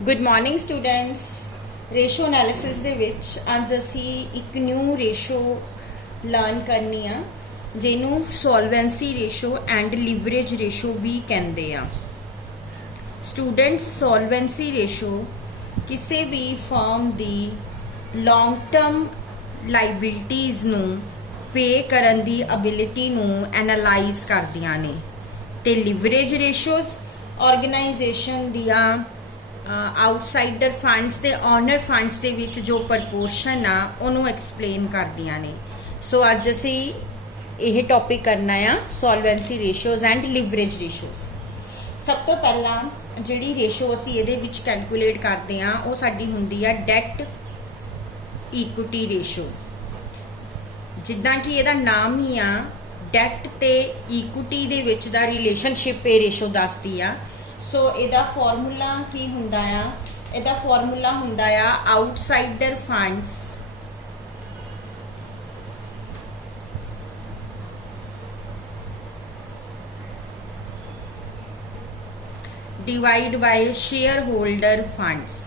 Good morning students. Ratio analysis ਦੇ ਵਿੱਚ ਅੱਜ ਅਸੀਂ ਇੱਕ ਨਿਊ ਰੇਸ਼ੋ ਲਰਨ ਕਰਨੀ ਆ ਜਿਹਨੂੰ ਸੋਲਵੈਂਸੀ ਰੇਸ਼ੋ ਐਂਡ ਲਿਵਰੇਜ ਰੇਸ਼ੋ ਵੀ ਕਹਿੰਦੇ ਆ। ਸਟੂਡੈਂਟਸ, ਸੋਲਵੈਂਸੀ ਰੇਸ਼ੋ ਕਿਸੇ ਵੀ ਫਰਮ ਦੀ ਲੌਂਗ ਟਰਮ ਲਾਇਬਿਲਿਟੀਜ਼ ਨੂੰ ਪੇ ਕਰਨ ਦੀ ਅਬਿਲਿਟੀ ਨੂੰ ਐਨਾਲਾਈਜ਼ ਕਰਦੀਆਂ ਨੇ ਤੇ ਲਿਵਰੇਜ ਰੇਸ਼ੋਜ਼ ਆਰਗੇਨਾਈਜੇਸ਼ਨ ਦੀਆਂ ਆਊਟਸਾਈਡਰ ਫੰਡਸ ਤੇ ਓਨਰ ਫੰਡਸ ਦੇ ਵਿੱਚ ਜੋ ਪ੍ਰਪੋਰਸ਼ਨ ਆ ਉਹਨੂੰ ਐਕਸਪਲੇਨ ਕਰਦੀਆਂ ਨੇ। ਸੋ ਅੱਜ ਅਸੀਂ ਇਹ ਟੌਪਿਕ ਕਰਨਾ ਆ ਸੋਲਵੈਂਸੀ ਰੇਸ਼ੋਜ਼ ਐਂਡ ਲਿਵਰੇਜ ਰੇਸ਼ੋਜ਼। ਸਭ ਤੋਂ ਪਹਿਲਾਂ ਜਿਹੜੀ ਰੇਸ਼ੋ ਅਸੀਂ ਇਹਦੇ ਵਿੱਚ ਕੈਲਕੂਲੇਟ ਕਰਦੇ ਆ ਉਹ ਸਾਡੀ ਹੁੰਦੀ ਆ ਡੈਟ ਇਕੁਇਟੀ ਰੇਸ਼ੋ। ਜਿੱਦਾਂ ਕਿ ਇਹਦਾ ਨਾਮ ਹੀ ਆ ਡੈਟ ਤੇ ਇਕੁਇਟੀ ਦੇ ਵਿੱਚ ਦਾ ਰਿਲੇਸ਼ਨਸ਼ਿਪ ਇਹ ਰੇਸ਼ੋ ਦੱਸਦੀ ਆ। ਸੋ ਇਹਦਾ ਫਾਰਮੂਲਾ ਕੀ ਹੁੰਦਾ ਆ? ਇਹਦਾ ਫਾਰਮੂਲਾ ਹੁੰਦਾ ਆ outsider funds divided by share holder funds.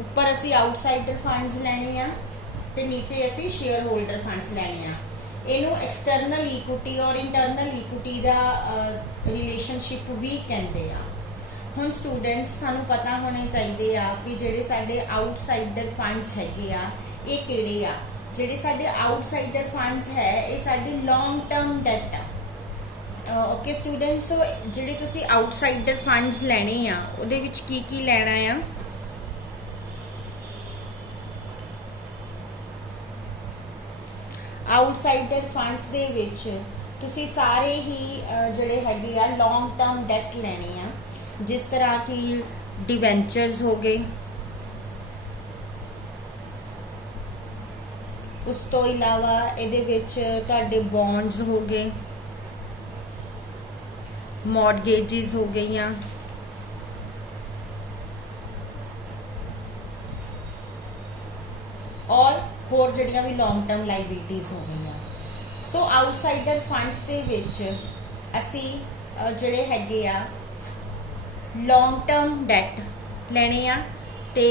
ਉੱਪਰ ਅਸੀਂ ਆਊਟਸਾਈਡਰ ਫੰਡਸ ਲੈਣੇ ਆ ਤੇ ਨੀਚੇ ਅਸੀਂ ਸ਼ੇਅਰ ਹੋਲਡਰ ਫੰਡਸ ਲੈਣੇ ਆ। ਇਹਨੂੰ ਐਕਸਟਰਨਲ ਇਕੁਇਟੀ ਔਰ ਇੰਟਰਨਲ ਇਕੁਇਟੀ ਦਾ ਰਿਲੇਸ਼ਨਸ਼ਿਪ ਵੀ ਕਹਿੰਦੇ ਆ। ਹੁਣ ਸਟੂਡੈਂਟਸ, ਸਾਨੂੰ ਪਤਾ ਹੋਣੇ ਚਾਹੀਦੇ ਆ ਕਿ ਜਿਹੜੇ ਸਾਡੇ ਆਊਟਸਾਈਡਰ ਫੰਡਸ ਹੈਗੇ ਆ ਇਹ ਕਿਹੜੇ ਆ। ਜਿਹੜੇ ਸਾਡੇ ਆਊਟਸਾਈਡਰ ਫੰਡਸ ਹੈ ਇਹ ਸਾਡੀ ਲੌਂਗ ਟਰਮ ਡੈਟ ਆ। ਓਕੇ ਸਟੂਡੈਂਟਸ, ਸੋ ਜਿਹੜੇ ਤੁਸੀਂ ਆਊਟਸਾਈਡਰ ਫੰਡਸ ਲੈਣੇ ਆ ਉਹਦੇ ਵਿੱਚ ਕੀ ਕੀ ਲੈਣਾ ਆ? ਆਊਟਸਾਈਡਰ ਫੰਡਸ ਦੇ ਵਿੱਚ ਤੁਸੀਂ ਸਾਰੇ ਹੀ ਜਿਹੜੇ ਹੈਗੇ ਆ ਲੌਂਗ ਟਰਮ ਡੈਟ ਲੈਣੇ ਆ, ਜਿਸ ਤਰ੍ਹਾਂ ਕਿ ਡਿਵੈਂਚਰਸ ਹੋ ਗਏ। ਉਸ ਤੋਂ ਇਲਾਵਾ ਇਹਦੇ ਵਿੱਚ ਤੁਹਾਡੇ ਬੌਂਡਸ ਹੋ ਗਏ, ਮੌਰਗੇजेस ਹੋ ਗਈਆਂ, ਔਰ ਹੋਰ ਜਿਹੜੀਆਂ ਵੀ ਲੌਂਗ ਟਰਮ ਲਾਇਬਿਲਿਟੀਜ਼ ਹੋ ਗਈਆਂ। ਸੋ ਆਊਟਸਾਈਡਰ ਫੰਡਸ ਦੇ ਵਿੱਚ ਅਸੀਂ ਜਿਹੜੇ ਹੈਗੇ ਆ ਲੌਂਗ ਟਰਮ ਡੈਟ ਲੈਣੇ ਆ ਤੇ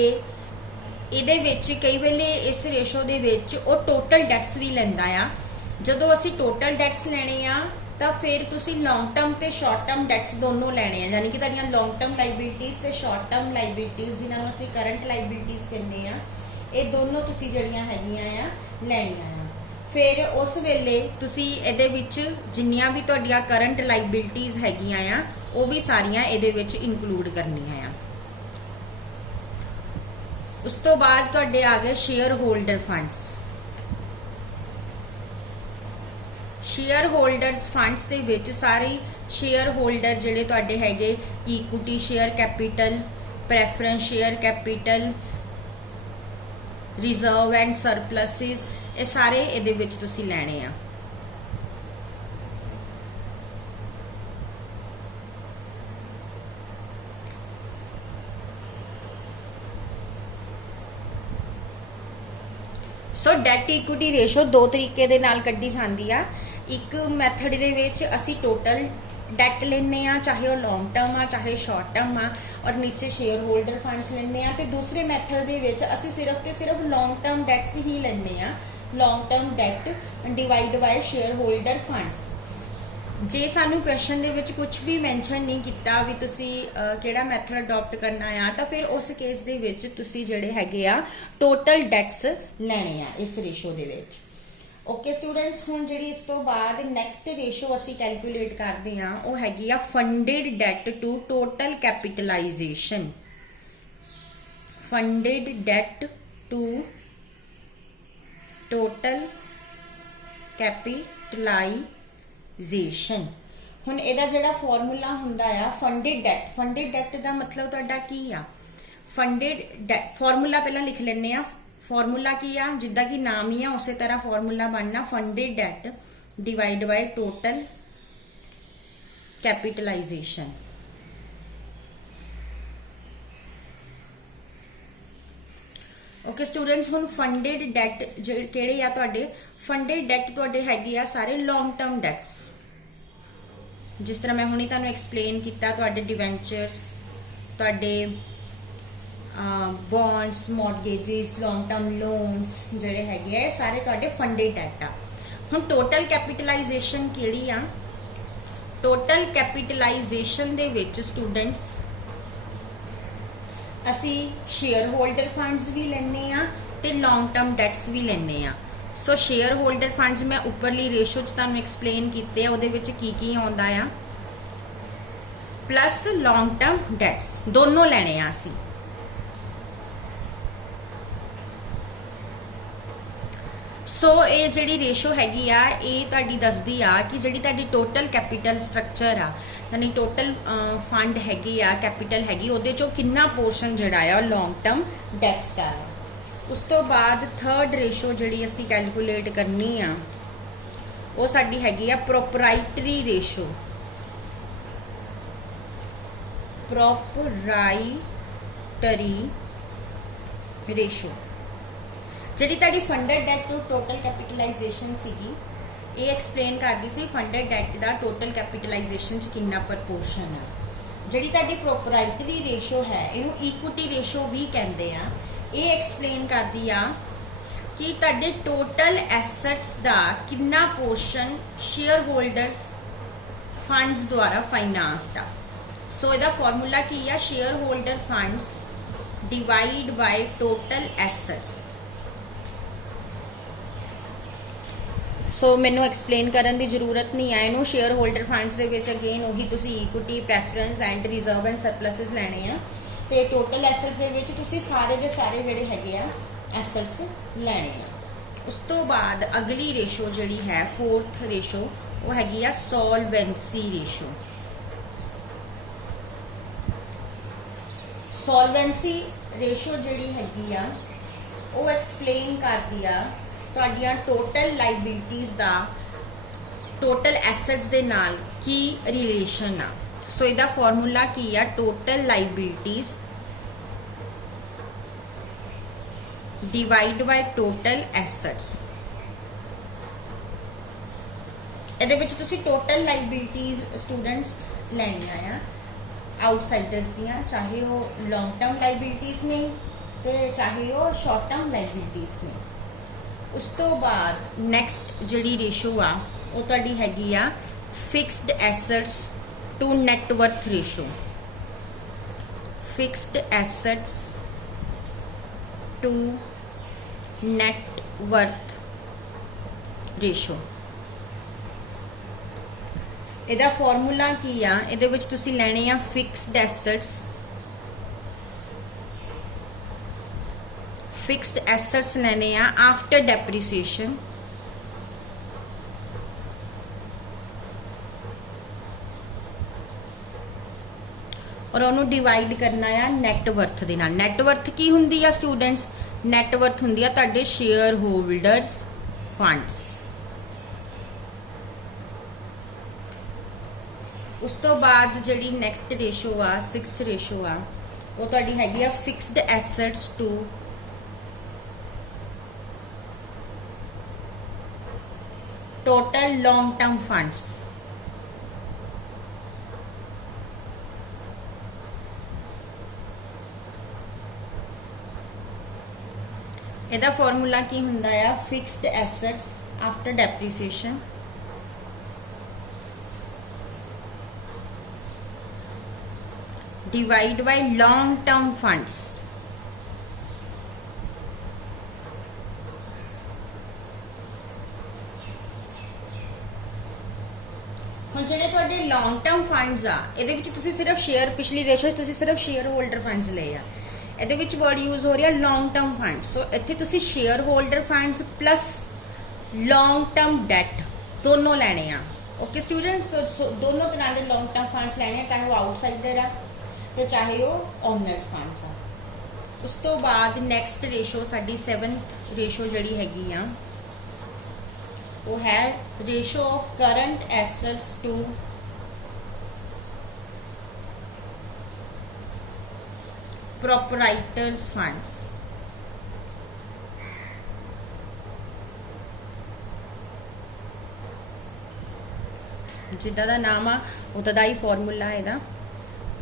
ਇਹਦੇ ਵਿੱਚ ਕਈ ਵੇਲੇ ਇਸ ਰੇਸ਼ੋ ਦੇ ਵਿੱਚ ਉਹ ਟੋਟਲ ਡੈਟਸ ਵੀ ਲੈਂਦਾ ਆ। ਜਦੋਂ ਅਸੀਂ ਟੋਟਲ ਡੈਟਸ ਲੈਣੇ ਆ ਤਾਂ ਫਿਰ ਤੁਸੀਂ ਲੌਂਗ ਟਰਮ ਤੇ ਸ਼ਾਰਟ ਟਰਮ ਡੈਟਸ ਦੋਨੋਂ ਲੈਣੇ ਆ, ਯਾਨੀ ਕਿ ਤੁਹਾਡੀਆਂ ਲੌਂਗ ਟਰਮ ਲਾਇਬਿਲਿਟੀਜ਼ ਤੇ ਸ਼ਾਰਟ ਟਰਮ ਲਾਇਬਿਲਿਟੀਜ਼ ਜਿਨ੍ਹਾਂ ਨੂੰ ਅਸੀਂ ਕਰੰਟ ਲਾਇਬਿਲਿਟੀਜ਼ ਕਹਿੰਦੇ ਆ, ਇਹ ਦੋਨੋਂ ਤੁਸੀਂ ਜਿਹੜੀਆਂ ਹੈਗੀਆਂ ਆ ਲੈਣੀਆਂ ਆ। ਫਿਰ ਉਸ ਵੇਲੇ ਤੁਸੀਂ ਇਹਦੇ ਵਿੱਚ ਜਿੰਨੀਆਂ ਵੀ ਤੁਹਾਡੀਆਂ ਕਰੰਟ ਲਾਇਬਿਲਿਟੀਜ਼ ਹੈਗੀਆਂ ਆ ਉਹ ਵੀ ਸਾਰੀਆਂ ਇਹਦੇ ਵਿੱਚ ਇਨਕਲੂਡ ਕਰਨੀਆਂ ਆ। ਉਸ ਤੋਂ ਬਾਅਦ ਤੁਹਾਡੇ ਆ ਗਏ share holder funds. Share holders funds ਦੇ ਵਿੱਚ ਸਾਰੇ ਸ਼ੇਅਰ ਹੋਲਡਰ ਜਿਹੜੇ ਤੁਹਾਡੇ ਹੈਗੇ equity share capital, preference share capital, reserve and surpluses, ਇਹ ਸਾਰੇ ਇਹਦੇ ਵਿੱਚ ਤੁਸੀਂ ਲੈਣੇ ਆ। ਸੋ ਡੈਟ ਇਕੁਇਟੀ ਰੇਸ਼ੋ ਦੋ ਤਰੀਕੇ ਦੇ ਨਾਲ ਕੱਢੀ ਜਾਂਦੀ ਆ। ਇੱਕ ਮੈਥਡ ਦੇ ਵਿੱਚ ਅਸੀਂ ਟੋਟਲ ਡੈਟ ਲੈਣੇ ਆ, ਚਾਹੇ ਉਹ ਲੌਂਗ ਟਰਮ ਆ ਚਾਹੇ ਸ਼ਾਰਟ ਟਰਮ ਆ, ਔਰ ਨੀਚੇ ਸ਼ੇਅਰ ਹੋਲਡਰ ਫੰਡਸ ਲੈਣੇ ਆ। ਤੇ ਦੂਸਰੇ ਮੈਥਡ ਦੇ ਵਿੱਚ ਅਸੀਂ ਸਿਰਫ ਤੇ ਸਿਰਫ ਲੌਂਗ ਟਰਮ ਡੈਟਸ ਹੀ ਲੈਣੇ ਆ, long term debt divide by share holder funds. ਜੇ ਸਾਨੂੰ ਕੁਐਸਚਨ ਦੇ ਵਿੱਚ ਕੁਝ ਵੀ ਮੈਂਸ਼ਨ ਨਹੀਂ ਕੀਤਾ ਵੀ ਤੁਸੀਂ ਕਿਹੜਾ ਮੈਥਡ ਅਡਾਪਟ ਕਰਨਾ ਆ, ਤਾਂ ਫਿਰ ਉਸ ਕੇਸ ਦੇ ਵਿੱਚ ਤੁਸੀਂ ਜਿਹੜੇ ਹੈਗੇ ਆ ਟੋਟਲ ਡੈਟਸ ਲੈਣੇ ਆ ਇਸ ਰੇਸ਼ੋ ਦੇ ਵਿੱਚ। ਓਕੇ ਸਟੂਡੈਂਟਸ, ਹੁਣ ਜਿਹੜੀ ਇਸ ਤੋਂ ਬਾਅਦ ਨੈਕਸਟ ਰੇਸ਼ੋ ਅਸੀਂ ਕੈਲਕੂਲੇਟ ਕਰਦੇ ਆ ਉਹ ਹੈਗੀ ਆ funded debt to total capitalization. Funded debt to total capitalization. ਹੁਣ ਇਹਦਾ ਜਿਹੜਾ ਫਾਰਮੂਲਾ ਹੁੰਦਾ ਆ ਫੰਡਡ ਡੈਟ, ਫੰਡਡ ਡੈਟ ਦਾ ਮਤਲਬ ਤੁਹਾਡਾ ਕੀ ਆ? ਫੰਡਡ ਡੈਟ ਫਾਰਮੂਲਾ ਪਹਿਲਾਂ ਲਿਖ ਲੈਣੇ ਆ। ਫਾਰਮੂਲਾ ਕੀ ਆ? ਜਿੱਦਾਂ ਕਿ ਨਾਮ ਹੀ ਆ ਉਸੇ ਤਰ੍ਹਾਂ ਫਾਰਮੂਲਾ ਬਣਨਾ funded debt divide by total capitalization. Okay students, ਹੁਣ ਫੰਡਡ ਡੈਟ ਕਿਹੜੇ ਆ ਤੁਹਾਡੇ? ਫੰਡਡ ਡੈਟ ਤੁਹਾਡੇ ਹੈਗੇ ਆ ਸਾਰੇ ਲੌਂਗ ਟਰਮ ਡੈਟਸ। जिस तरह मैं हुणे तुहानूं एक्सप्लेन किया, तुहाडे डिवेंचर्स, तुहाडे bonds, mortgages, long term loans जिहड़े हैगे आ, सारे तुहाडे फंडेड डेट आ। हुण टोटल कैपिटलाइजेशन किहड़ी आ? टोटल कैपिटलाइजेशन दे विच स्टूडेंट्स असी शेयर होल्डर फंड्स भी लैने आ ते लॉन्ग टर्म डेट्स भी लैने आ। सो शेयर होल्डर फंड्स मैं उपरली रेशो च तुहानूं एक्सप्लेन कीते आ, उहदे विच की आउंदा आ, प्लस लॉन्ग टर्म डेट्स दोनों लैने आ असी। सो ये जिहड़ी रेशो हैगी आ, ये तुहाडी दसदी आ कि जिहड़ी तुहाडी टोटल कैपिटल स्ट्रक्चर आ, यानी टोटल फंड हैगी आ, कैपिटल हैगी, उहदे चों कितना पोर्शन जिहड़ा आ लॉन्ग टर्म डेट्स दा है। उस तो बाद थर्ड रेशो जिहड़ी असी कैलकुलेट करनी आ, वो साडी हैगी आ प्रोपराइटरी रेशो। प्रोपराइटरी रेशो जिहड़ी तुहाडी funded debt to total capitalization सीगी, ये एक्सप्लेन करदी सी फंडेड डेट दा टोटल कैपिटलाइजेशन च कितना प्रपोर्शन है। जिहड़ी तुहाडी प्रोपराइटरी रेशो है, इहनूं इक्विटी रेशो भी कहंदे आ। ये एक्सप्लेन करदी आ कि तुहाडे टोटल एसेट्स दा कितना पोर्शन शेयर होल्डर्स फंड्स द्वारा फाइनांस्ड आ। सो इहदा फॉर्मूला की आ? Share holder funds divide by total assets. So मैनू एक्सप्लेन करन दी जरूरत नहीं है इनू। शेयर होल्डर फंड्स दे विच अगेन उही तुसी equity, preference and reserve and surpluses लैने आ, ते टोटल एसेट्स दे विच तुसी सारे दे सारे जिहड़े हैगे आ एसेट्स लैने आ। उस तो बाद अगली रेशो जिहड़ी है फोर्थ रेशो, वो हैगी आ सॉल्वेंसी रेशो। सॉल्वेंसी रेशो जिहड़ी हैगी आ, वो एक्सप्लेन करदी आ तुहाडियां टोटल लाइबिलिटीज दा टोटल एसेट्स दे नाल की रिलेशन आ। सो इहदा फॉर्मूला की आ? Total liabilities divide by total assets. इहदे विच तुसी टोटल लाइबिलिटीज स्टूडेंट्स लैणियां आ आउटसाइडर्स दियां, चाहे वो लॉन्ग टर्म लाइबिलिटीज ने ते चाहे वो शॉर्ट टर्म लाइबिलिटीज ने। उस तो बाद नैक्सट जिहड़ी रेशो आ, वो तुहाडी हैगी आ fixed assets to net worth ratio. Fixed assets to net worth ratio. इहदा फॉर्मूला की आ? इहदे विच तुसीं लैणे आ फिक्सड एसेट्स, फिक्सड एसेट्स लेने आ आफ्टर डेप्रीसीएशन, और उन्होंने डिवाइड करना है नैटवर्थ दे नाल। नैटवर्थ की हुंदी आ स्टूडेंट्स? नैटवर्थ हुंदी आ तुहाडे शेयर होल्डर्स फंड्स। उस तो बाद जिहड़ी नैक्सट रेशो आ, सिक्स्थ रेशो आ, वो तुहाडी हैगी आ fixed assets to total long term funds. इहदा फॉर्मूला की हुंदा है? Fixed assets after depreciation divide by long term funds. हुण जिहड़े तुहाडे लॉन्ग टर्म फंड्स आ, इहदे विच तुसीं सिर्फ शेयर, पिछली रेशो तुसीं सिर्फ शेयर होल्डर फंड्स लए आ, इहदे विच वर्ड यूज हो रहा लॉन्ग टर्म फंड्स। सो इत्थे तुसीं share holder funds plus long term debt दोनों लैणे आ। ओके स्टूडेंट्स, सो दोनों तरह के लॉन्ग टर्म फंड्स लैणे आ, चाहे वो आउटसाइडर आ ते चाहे वो ओनर्स फंड्स आ। उस तो बाद नैक्सट रेशो साडी 7th रेशो जिहड़ी हैगी आ, वो है ratio of current assets to proprietors funds. जिदा दा नाम आ उदा दा ही फॉर्मूला है।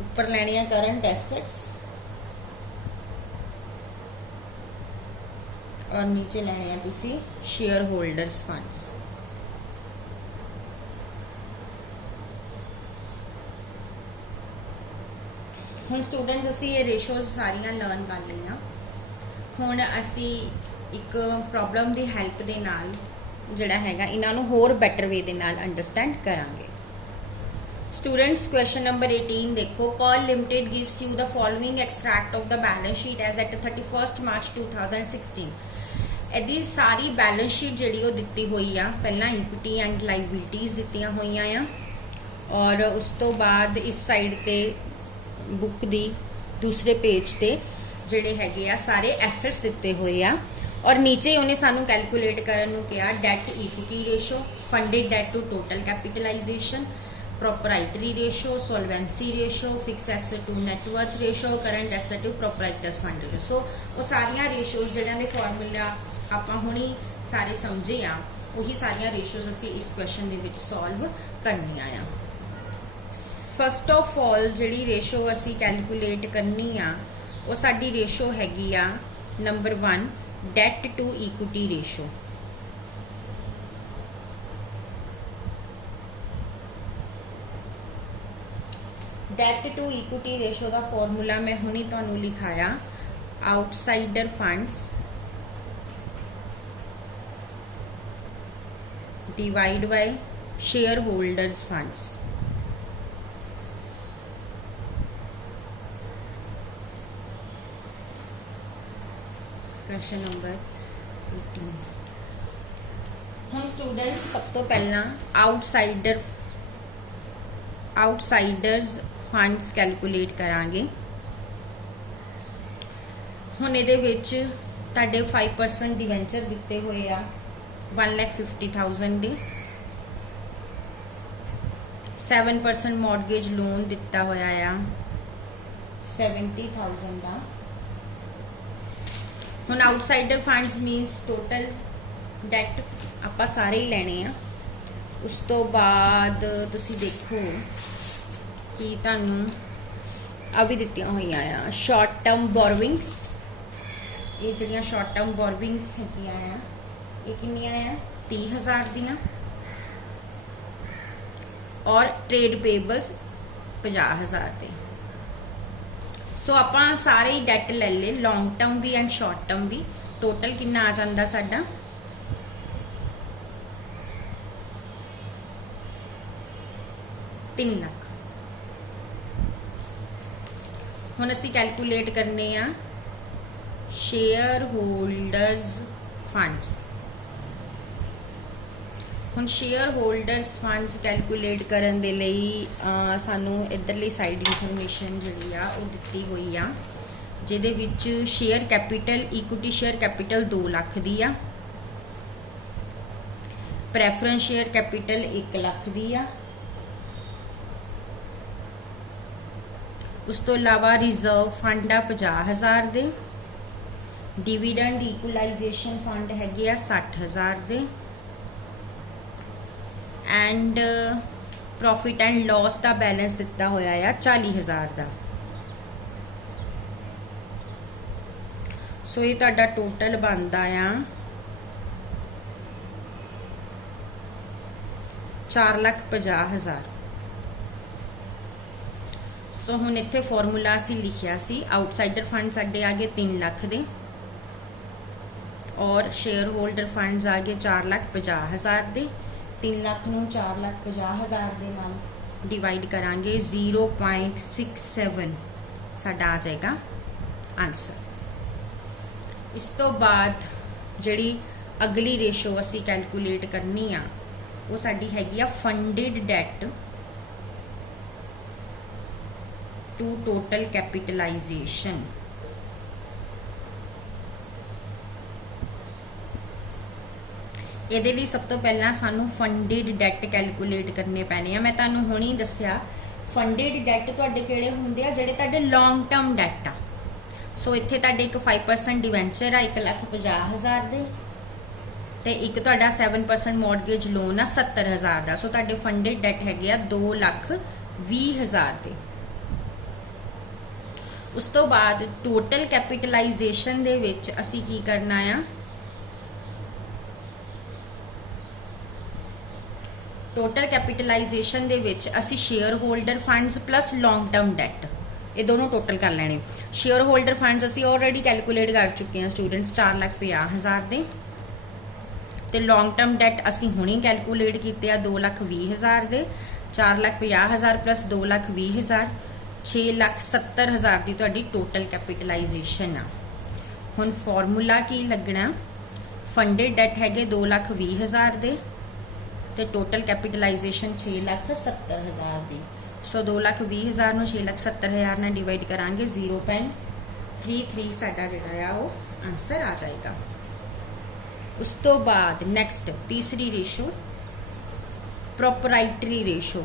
उपर लैने आ करंट एसेट्स और नीचे लैने आ तुसी शेयर होल्डर्स फंड्स। हुण स्टूडेंट्स असी ये रेशोज सारियां लर्न कर लईआं। हुण असी एक प्रॉब्लम की हैल्प दे नाल जिहड़ा हैगा इन्हां नूं होर बैटर वे दे नाल अंडरस्टैंड करांगे। स्टूडेंट्स क्वेश्चन नंबर 18 देखो, Pearl Limited gives you the following extract of the balance sheet as at 31 March 2016। ਇਹਦੀ सारी बैलेंस शीट जिहड़ी ਉਹ ਦਿੱਤੀ होई आ, पहला इक्विटी एंड लाइबिलिटीज़ दित्तियां होईयां आ और उस तो बाद इस साइड ते बुक दी दूसरे पेज ते जिहड़े हैगे आ सारे एसेट्स दिते हुए आ और नीचे उन्हें सानू कैलकुलेट करन नू कहा debt equity ratio, funded debt to total capitalization, proprietary ratio, solvency ratio, fix asset to net worth ratio, current asset to proprietors fund ratio. So वो सारियां रेशोज जिहड़ियां दे फॉर्मूला आपां हुणी सारे समझे आ, वही सारियां रेशोज असी इस क्वेश्चन दे विच सॉल्व करनियां आ। फस्ट ऑफ ऑल जिहड़ी रेशो असी कैलकुलेट करनी आ वो साडी रेशो हैगी आ number 1 debt to equity ratio. Debt to equity ratio का फॉर्मूला मैं हुणी तुहानू लिखाया, outsider funds divide by share holders funds. Question number 18। हम स्टूडेंट्स सब तो पहला आउटसाइडर्स फंड्स कैलकुलेट करांगे। हुण इहदे विच तुहाडे 5% डिवेंचर दिते हुए आ 1,50,000 दे, 7% मॉर्गेज लोन दिता होया आ 70,000 का। हुण आउटसाइडर फंड्स मीनस टोटल डेट आपां सारे ही लैने आ। उस तो बाद तुसी देखो कि तुहानू आ भी दित्तियां होईयां आ शॉर्ट टर्म बोरविंग्स। ये जिहड़ियां शॉर्ट टर्म बोरविंग्स हैगियां आ ये किन्नियां आ 30,000 दियां और ट्रेड पेबल्स 50,000 दे। सो आपां सारे ही डेट ले ले, लॉन्ग टर्म भी एंड शॉर्ट टर्म भी। टोटल कितना आ जांदा साडा 3 लाख। हुण असीं कैलकुलेट करने आ शेयर होल्डर्स फंड्स। हुण शेयर होल्डर्स फंड्स कैलकुलेट करन दे लई सानू इधरली साइड इंफॉर्मेशन जिहड़ी आ वो दित्ती हुई आ, जिहदे विच share capital equity share capital 2 lakh दी आ, प्रेफरेंस शेयर कैपिटल 1 लाख दी आ, उस तो इलावा रिजर्व फंड आ 50,000 दे, डिविडेंड इक्वलाइजेशन फंड हैगे आ 60,000 दे एंड प्रॉफिट एंड लॉस का बैलेंस दिता होया आ 40,000 का। सो ये तुहाडा टोटल बनता आ 4,50,000। सो हुण इत्थे फॉर्मूला असी लिखिया सी आउटसाइडर फंड साडे आ गए 3 लाख दे और शेयर होल्डर फंड्स आ गए 4,50,000 दे। 3 लाख नूं 4,50,000 दे नाल डिवाइड करांगे 0.67 साडा आ जाएगा आंसर। इस तो बाद जिहड़ी अगली रेशो असी कैलकुलेट करनी आ वो साडी हैगी आ funded debt to total capitalization. ਇਹਦੇ ਲਈ सब तो पहला सानू फंडेड डेट कैलकुलेट करने पैने आ। मैं तुहानू हुणे ही दस्सिया फंडेड डेट तुहाडे किहड़े हुंदे आ जिहड़े तुहाडे लॉन्ग टर्म डेट आ। सो इत्थे तुहाडे एक 5% डिवेंचर आ 1,50,000 दे ਤੇ ਇੱਕ ਤੁਹਾਡਾ 7% ਮੌਰਗੇਜ ਲੋਨ ਆ 70,000 ਦਾ। ਸੋ ਤੁਹਾਡੇ ਫੰਡਡ ਡੈਟ ਹੈਗੇ ਆ 2,20,000 ਦੇ। ਉਸ ਤੋਂ ਬਾਅਦ ਟੋਟਲ ਕੈਪੀਟਲਾਈਜੇਸ਼ਨ ਦੇ ਵਿੱਚ ਅਸੀਂ ਕੀ ਕਰਨਾ ਆ, ਟੋਟਲ ਕੈਪੀਟਲਾਈਜੇਸ਼ਨ ਦੇ ਵਿੱਚ ਅਸੀਂ share holder funds plus long term debt ਇਹ ਦੋਨੋਂ ਟੋਟਲ ਕਰ ਲੈਣੇ। ਸ਼ੇਅਰ ਹੋਲਡਰ ਫੰਡਸ ਅਸੀਂ ਆਲਰੇਡੀ ਕੈਲਕੂਲੇਟ ਕਰ ਚੁੱਕੇ ਹਾਂ ਸਟੂਡੈਂਟਸ 4,50,000 ਦੇ, ਤੇ ਲੌਂਗ ਟਰਮ ਡੈਟ ਅਸੀਂ ਹੁਣੇ ਕੈਲਕੂਲੇਟ ਕੀਤੇ ਆ 2,20,000 ਦੇ। 4,50,000 ਪਲੱਸ 2,20,000 6,70,000 ਦੀ ਤੁਹਾਡੀ ਟੋਟਲ ਕੈਪੀਟਲਾਈਜੇਸ਼ਨ ਆ। ਹੁਣ ਫਾਰਮੂਲਾ ਕੀ ਲੱਗਣਾ, ਫੰਡਡ ਡੈਟ ਹੈਗੇ 2,20,000 ਦੇ ਤੇ ਟੋਟਲ ਕੈਪੀਟਲਾਈਜੇਸ਼ਨ 6,70,000 ਦੀ। ਸੋ 2,20,000 ਨੂੰ 6,70,000 ਨਾਲ ਡਿਵਾਈਡ ਕਰਾਂਗੇ 0.33 ਸਾਡਾ ਜਿਹੜਾ ਆ ਉਹ ਆਨਸਰ ਆ ਜਾਏਗਾ। ਉਸ ਤੋਂ ਬਾਅਦ ਨੈਕਸਟ ਤੀਸਰੀ ਰੇਸ਼ੋ ਪ੍ਰੋਪਰਾਈਟਰੀ ਰੇਸ਼ੋ।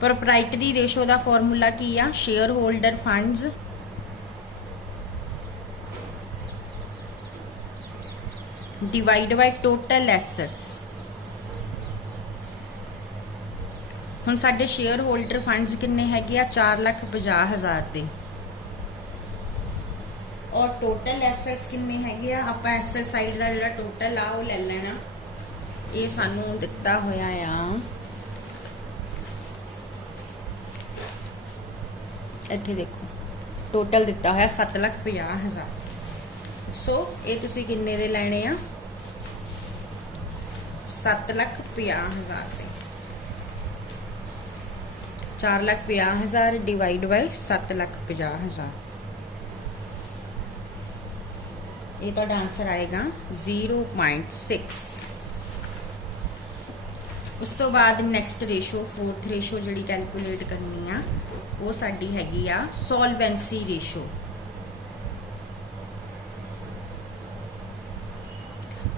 ਪ੍ਰੋਪਰਾਈਟਰੀ ਰੇਸ਼ੋ ਦਾ ਫਾਰਮੂਲਾ ਕੀ ਆ, share holder funds divide by total assets. हुण साडे शेयर होल्डर फंड्स किन्ने हैगे आ 4,50,000 दे, और टोटल एसेट्स किन्ने हैगे आ, आपां एसेट साइड दा जिहड़ा टोटल आ वो ले लेना। ये सानू दिता होया आ इत्थे देखो टोटल दिता होया 7,50,000। सो ये तुसी किन्ने दे लेने आ 7,50,000 दे। 4,50,000 डिवाइड बाय 7,50,000, ये तो आंसर आएगा 0.6। उस तो बाद नैक्सट रेशो फोर्थ रेशो जी कैलकुलेट करनी आ वो साडी हैगी आ सॉल्वेंसी रेशो।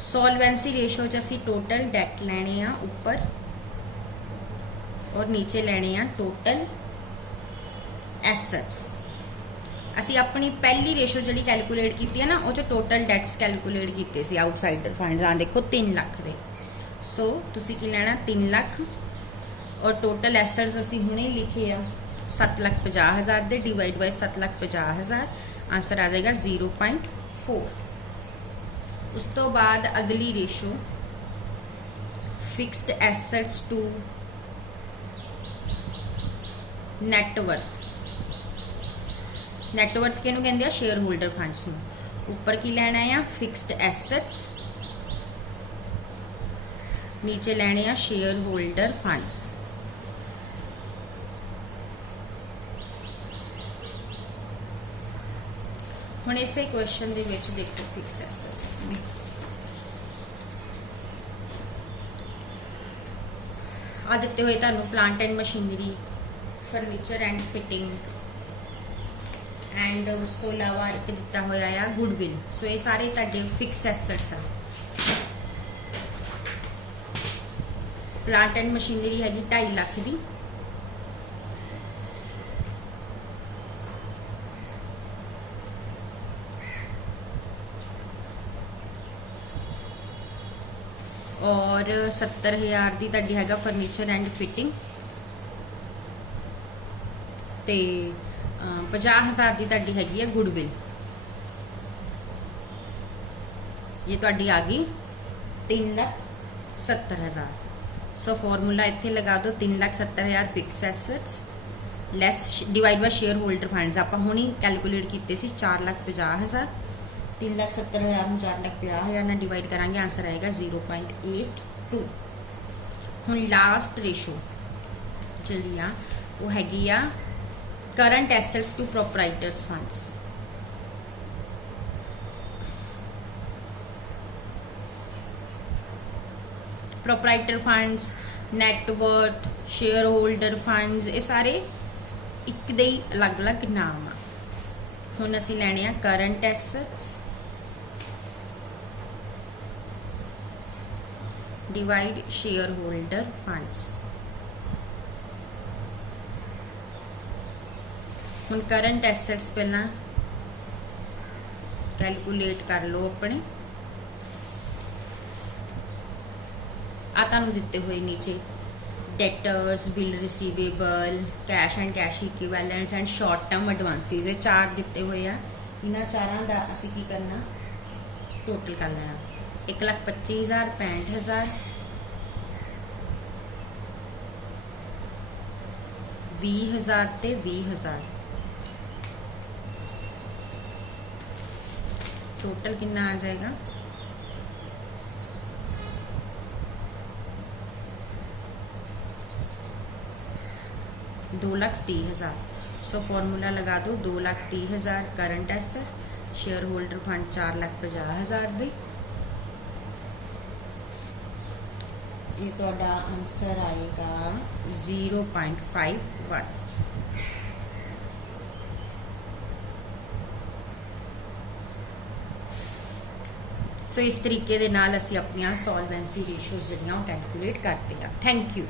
सॉल्वेंसी रेशो च असी टोटल डैट लेने आ ऊपर और नीचे लेने आ टोटल एसेट्स। असी अपनी पहली रेशो जी कैलकुलेट की है ना वो टोटल डैट्स कैलकुलेट किए सी आउटसाइडर फंड्स आ देखो 3 लाख दे। सो तुसी की लेना 3 लाख और टोटल एसेट्स असी हुणे लिखे आ 7,50,000 दे डिवाइड बाय 7,50,000, आंसर आ जाएगा 0.4। उस तो बाद अगली रेशो fixed assets to net worth. Net worth किहनूं कहंदे आ शेयर होल्डर फंड्स नूं। ऊपर की लेना है फिक्स्ड एसेट्स, नीचे लेने आ शेयर होल्डर फंड्स। हुण इसे क्वेश्चन दे विच देखो फिक्स एसेट्स आ दिते हुए तुहानूं plant and machinery, furniture and fitting and उस तो इलावा एक दिता होया आ गुडविल। सो ये सारे तुहाडे फिक्स एसेट्स आ। प्लांट एंड मशीनरी हैगी 2.5 लाख दी, और 70,000 दी तुहाडी हैगा फर्नीचर एंड फिटिंग, ते 50,000 दी तुहाडी हैगी है गुडविल। ये तुहाडी आ गई 3,70,000। सो फॉर्मूला इत्थे लगा दो 3,70,000 fix assets less divide by share holder funds. आपां हुणी कैलकुलेट कीते सी 4,50,000, 3,70,000 4,50,000 ना डिवाइड करांगे, आंसर आएगा 0.82। हुण लास्ट रेशो जी आ वो हैगी आ current assets to proprietors funds. Proprietor funds, net worth, share holder funds, ये सारे एक दे अलग अलग नाम आ। हुण असीं लैणे आ current assets divide share holder funds. हुण करंट एसेट्स पहला कैलकुलेट कर लो अपने। आ तुहानू दिते हुए नीचे debtors, bill receivable, cash and cash equivalents and short term advances, ये 4 दिते हुए आ। इन्हां चारां दा असीं की करना, टोटल कर लेना। 1,25,000, 65,000, 20,000 ते 20,000, टोटल कितना आ जाएगा 2,30,000। सो फॉर्मूला लगा दो 2,30,000 current asset, share holder fund 4,50,000 दे। ये ਤੁਹਾਡਾ आंसर आएगा 0.51। सो इस तरीके दे नाल असी अपनी सॉल्वेंसी रेशियोज जिहड़ियां कैलकुलेट करते हैं। Thank you.